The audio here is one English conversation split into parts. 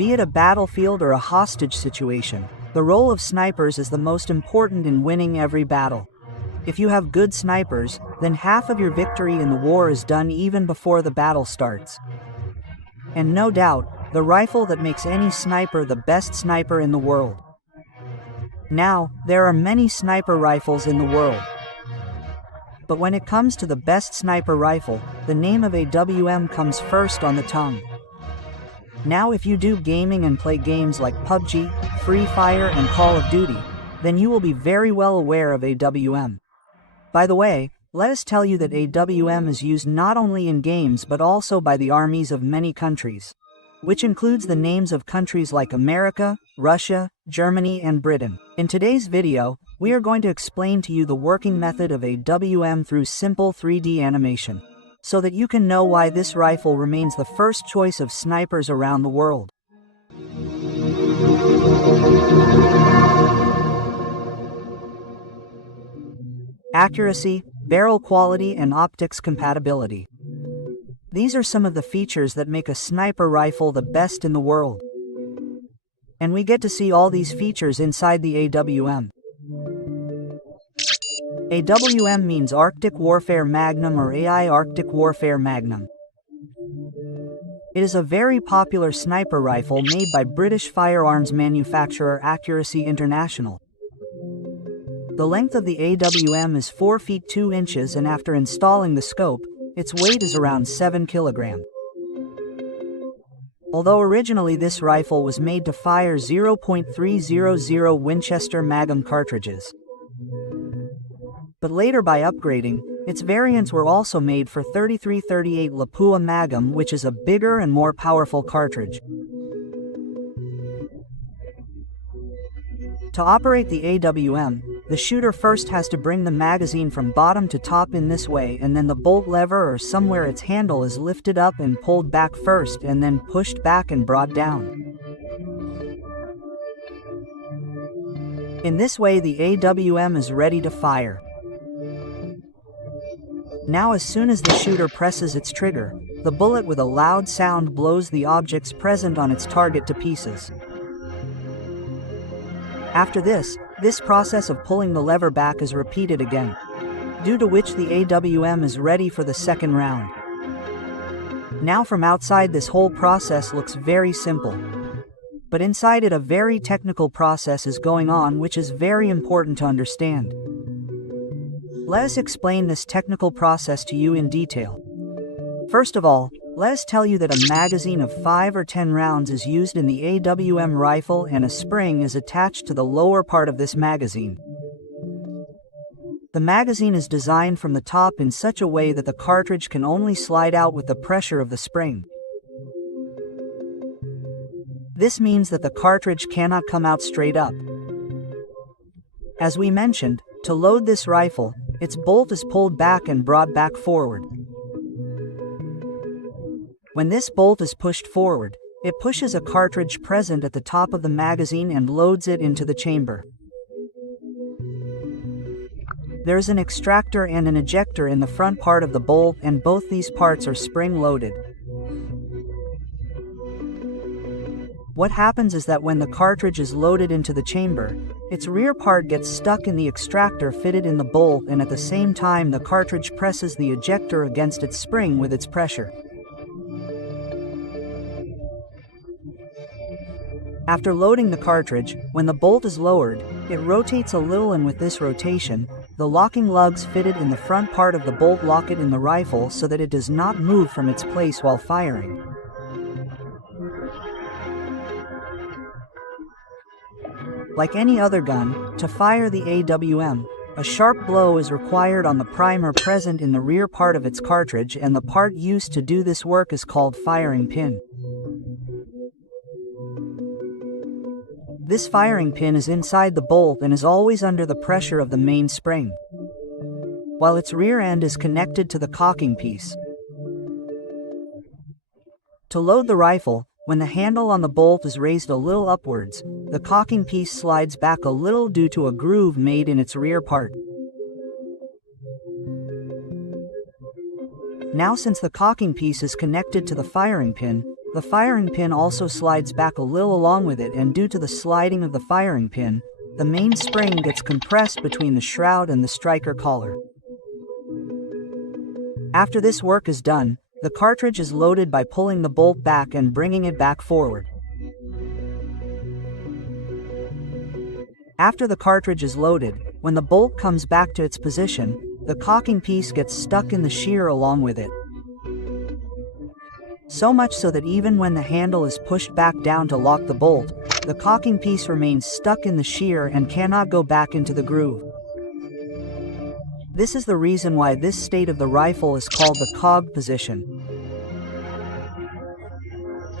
Be it a battlefield or a hostage situation, the role of snipers is the most important in winning every battle. If you have good snipers, then half of your victory in the war is done even before the battle starts. And no doubt, the rifle that makes any sniper the best sniper in the world. Now, there are many sniper rifles in the world. But when it comes to the best sniper rifle, the name of AWM comes first on the tongue. Now if you do gaming and play games like PUBG, Free Fire and Call of Duty, then you will be very well aware of AWM. By the way, let us tell you that AWM is used not only in games but also by the armies of many countries, which includes the names of countries like America, Russia, Germany and Britain. In today's video, we are going to explain to you the working method of AWM through simple 3D animation, so that you can know why this rifle remains the first choice of snipers around the world. Accuracy, barrel quality and optics compatibility. These are some of the features that make a sniper rifle the best in the world. And we get to see all these features inside the AWM. AWM means Arctic Warfare Magnum or AI Arctic Warfare Magnum. It is a very popular sniper rifle made by British firearms manufacturer Accuracy International. The length of the AWM is 4 feet 2 inches and after installing the scope, its weight is around 7 kilograms. Although originally this rifle was made to fire 0.300 Winchester Magnum cartridges. But later by upgrading, its variants were also made for 33-38 Lapua Magnum, which is a bigger and more powerful cartridge. To operate the AWM, the shooter first has to bring the magazine from bottom to top in this way, and then the bolt lever or somewhere its handle is lifted up and pulled back first and then pushed back and brought down. In this way the AWM is ready to fire. Now as soon as the shooter presses its trigger, the bullet with a loud sound blows the objects present on its target to pieces. After this process of pulling the lever back is repeated again, due to which the AWM is ready for the second round. Now from outside this whole process looks very simple. But inside it a very technical process is going on which is very important to understand. Let us explain this technical process to you in detail. First of all, let us tell you that a magazine of 5 or 10 rounds is used in the AWM rifle and a spring is attached to the lower part of this magazine. The magazine is designed from the top in such a way that the cartridge can only slide out with the pressure of the spring. This means that the cartridge cannot come out straight up. As we mentioned, to load this rifle, its bolt is pulled back and brought back forward. When this bolt is pushed forward, it pushes a cartridge present at the top of the magazine and loads it into the chamber. There is an extractor and an ejector in the front part of the bolt, and both these parts are spring-loaded. What happens is that when the cartridge is loaded into the chamber, its rear part gets stuck in the extractor fitted in the bolt, and at the same time the cartridge presses the ejector against its spring with its pressure. After loading the cartridge, when the bolt is lowered, it rotates a little, and with this rotation, the locking lugs fitted in the front part of the bolt lock it in the rifle so that it does not move from its place while firing. Like any other gun, to fire the AWM, a sharp blow is required on the primer present in the rear part of its cartridge, and the part used to do this work is called firing pin. This firing pin is inside the bolt and is always under the pressure of the main spring, while its rear end is connected to the cocking piece. To load the rifle, when the handle on the bolt is raised a little upwards, the cocking piece slides back a little due to a groove made in its rear part. Now since the cocking piece is connected to the firing pin, the firing pin also slides back a little along with it, and due to the sliding of the firing pin, the main spring gets compressed between the shroud and the striker collar. After this work is done, the cartridge is loaded by pulling the bolt back and bringing it back forward. After the cartridge is loaded, when the bolt comes back to its position, the cocking piece gets stuck in the shear along with it. So much so that even when the handle is pushed back down to lock the bolt, the cocking piece remains stuck in the shear and cannot go back into the groove. This is the reason why this state of the rifle is called the cogged position.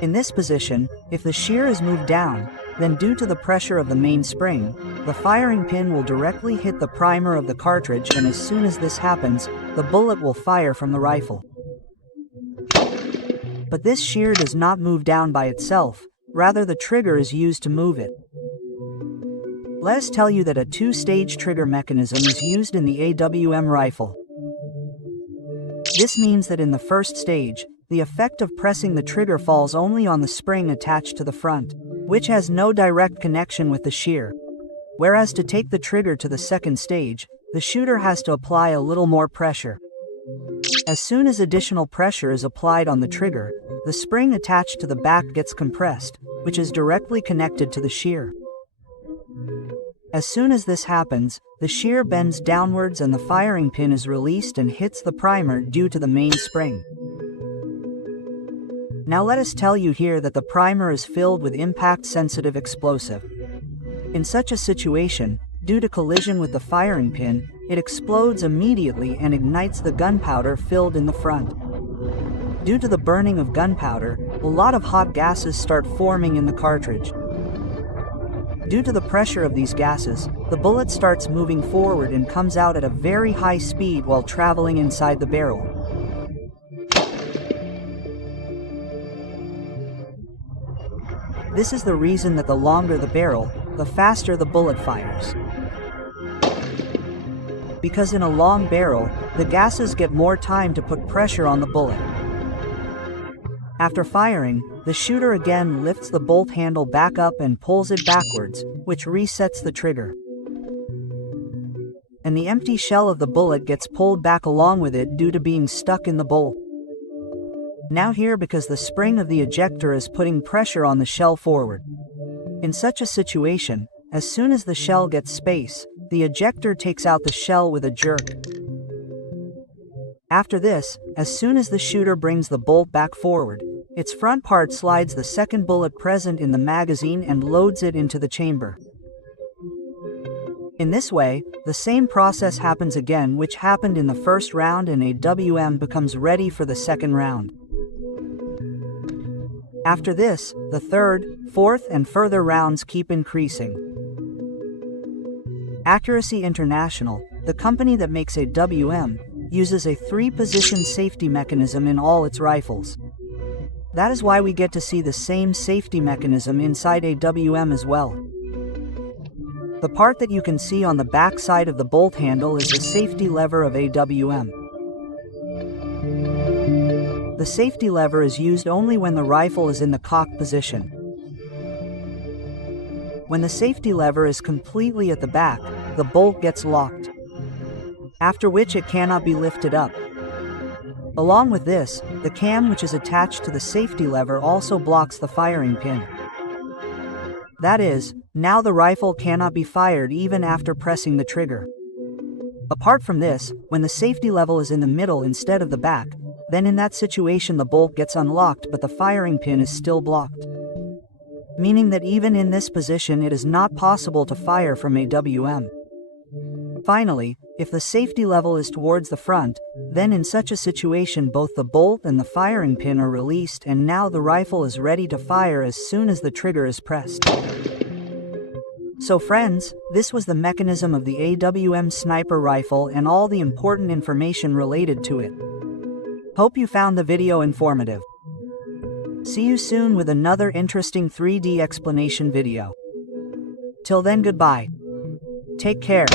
In this position, if the shear is moved down, then due to the pressure of the main spring, the firing pin will directly hit the primer of the cartridge, and as soon as this happens, the bullet will fire from the rifle. But this shear does not move down by itself, rather the trigger is used to move it. Let us tell you that a two-stage trigger mechanism is used in the AWM rifle. This means that in the first stage, the effect of pressing the trigger falls only on the spring attached to the front, which has no direct connection with the shear. Whereas to take the trigger to the second stage, the shooter has to apply a little more pressure. As soon as additional pressure is applied on the trigger, the spring attached to the back gets compressed, which is directly connected to the shear. As soon as this happens, the shear bends downwards and the firing pin is released and hits the primer due to the main spring. Now let us tell you here that the primer is filled with impact-sensitive explosive. In such a situation, due to collision with the firing pin, it explodes immediately and ignites the gunpowder filled in the front. Due to the burning of gunpowder, a lot of hot gases start forming in the cartridge. Due to the pressure of these gases, the bullet starts moving forward and comes out at a very high speed while traveling inside the barrel. This is the reason that the longer the barrel, the faster the bullet fires. Because in a long barrel, the gases get more time to put pressure on the bullet. After firing, the shooter again lifts the bolt handle back up and pulls it backwards, which resets the trigger. And the empty shell of the bullet gets pulled back along with it due to being stuck in the bolt. Now here, because the spring of the ejector is putting pressure on the shell forward. In such a situation, as soon as the shell gets space, the ejector takes out the shell with a jerk. After this, as soon as the shooter brings the bolt back forward, its front part slides the second bullet present in the magazine and loads it into the chamber. In this way, the same process happens again which happened in the first round, and AWM becomes ready for the second round. After this, the third, fourth and further rounds keep increasing. Accuracy International, the company that makes AWM, uses a 3-position safety mechanism in all its rifles. That is why we get to see the same safety mechanism inside AWM as well. The part that you can see on the back side of the bolt handle is the safety lever of AWM. The safety lever is used only when the rifle is in the cocked position. When the safety lever is completely at the back, the bolt gets locked, after which it cannot be lifted up. Along with this, the cam which is attached to the safety lever also blocks the firing pin. That is, now the rifle cannot be fired even after pressing the trigger. Apart from this, when the safety level is in the middle instead of the back, then in that situation the bolt gets unlocked but the firing pin is still blocked. Meaning that even in this position it is not possible to fire from AWM. Finally, if the safety level is towards the front, then in such a situation both the bolt and the firing pin are released, and now the rifle is ready to fire as soon as the trigger is pressed. So friends, this was the mechanism of the AWM sniper rifle and all the important information related to it. Hope you found the video informative. See you soon with another interesting 3D explanation video. Till then, goodbye. Take care.